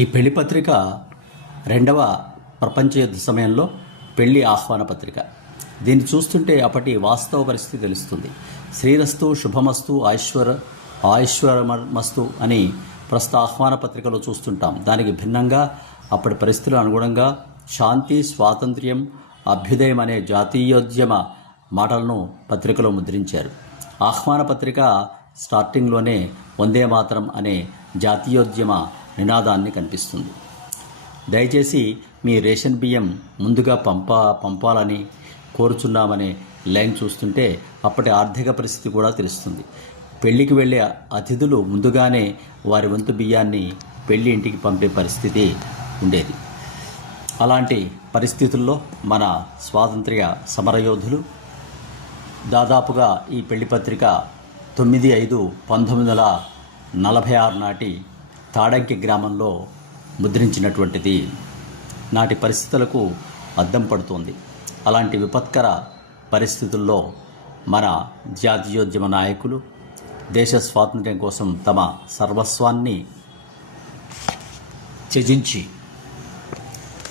ఈ పెళ్లి పత్రిక రెండవ ప్రపంచ యుద్ధ సమయంలో పెళ్లి ఆహ్వాన పత్రిక. దీన్ని చూస్తుంటే అప్పటి వాస్తవ పరిస్థితి తెలుస్తుంది. శ్రీరస్తు శుభమస్తు ఐశ్వరమస్తు అని ప్రస్తుత ఆహ్వాన పత్రికలో చూస్తుంటాం. దానికి భిన్నంగా అప్పటి పరిస్థితులకు అనుగుణంగా శాంతి, స్వాతంత్ర్యం, అభ్యుదయం అనే జాతీయోద్యమ మాటలను పత్రికలో ముద్రించారు. ఆహ్వాన పత్రిక స్టార్టింగ్లోనే వందే మాతరం అనే జాతీయోద్యమ నినాదాన్ని కనిపిస్తుంది. దయచేసి మీ రేషన్ బియ్యం ముందుగా పంపాలని కోరుచున్నామనే లైన్ చూస్తుంటే అప్పటి ఆర్థిక పరిస్థితి కూడా తెలుస్తుంది. పెళ్లికి వెళ్ళే అతిథులు ముందుగానే వారి వంతు బియ్యాన్ని పెళ్లి ఇంటికి పంపే పరిస్థితి ఉండేది. అలాంటి పరిస్థితుల్లో మన స్వాతంత్ర్య సమరయోధులు దాదాపుగా ఈ పెళ్లి పత్రిక 9/5/1946 నాటి తాడంకి గ్రామంలో ముద్రించినటువంటిది నాటి పరిస్థితులకు అద్దం పడుతోంది. అలాంటి విపత్కర పరిస్థితుల్లో మన జాతీయోద్యమ నాయకులు దేశ స్వాతంత్ర్యం కోసం తమ సర్వస్వాన్ని త్యజించి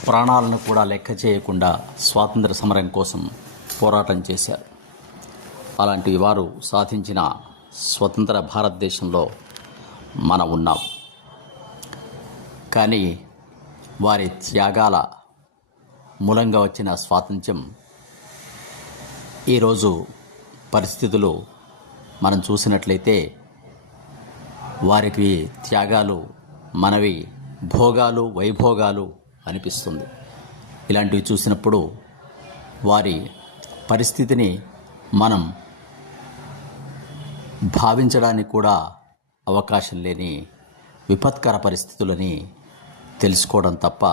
ప్రాణాలను కూడా లెక్క చేయకుండా స్వాతంత్ర సమరం కోసం పోరాటం చేశారు. అలాంటి వారు సాధించిన స్వతంత్ర భారతదేశంలో మనం ఉన్నాం. కానీ వారి త్యాగాల మూలంగా వచ్చిన స్వాతంత్ర్యం ఈరోజు పరిస్థితులు మనం చూసినట్లయితే వారికి త్యాగాలు మనవి భోగాలు, వైభోగాలు అనిపిస్తుంది. ఇలాంటివి చూసినప్పుడు వారి పరిస్థితిని మనం భావించడానికి కూడా అవకాశం లేని విపత్కర పరిస్థితులని తెలుసుకోవడం తప్ప,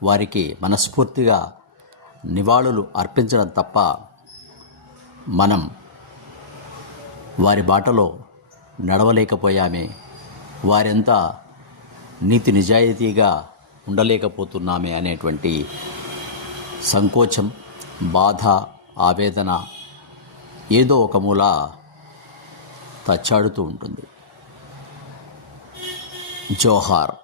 వారికి మనస్ఫూర్తిగా నివాళులు అర్పించడం తప్ప మనం వారి బాటలో నడవలేకపోయామే, వారెంత నీతి నిజాయితీగా ఉండలేకపోతున్నామే అనేటువంటి సంకోచం, బాధ, ఆవేదన ఏదో ఒక మూల తచ్చాడుతూ ఉంటుంది. జోహార్.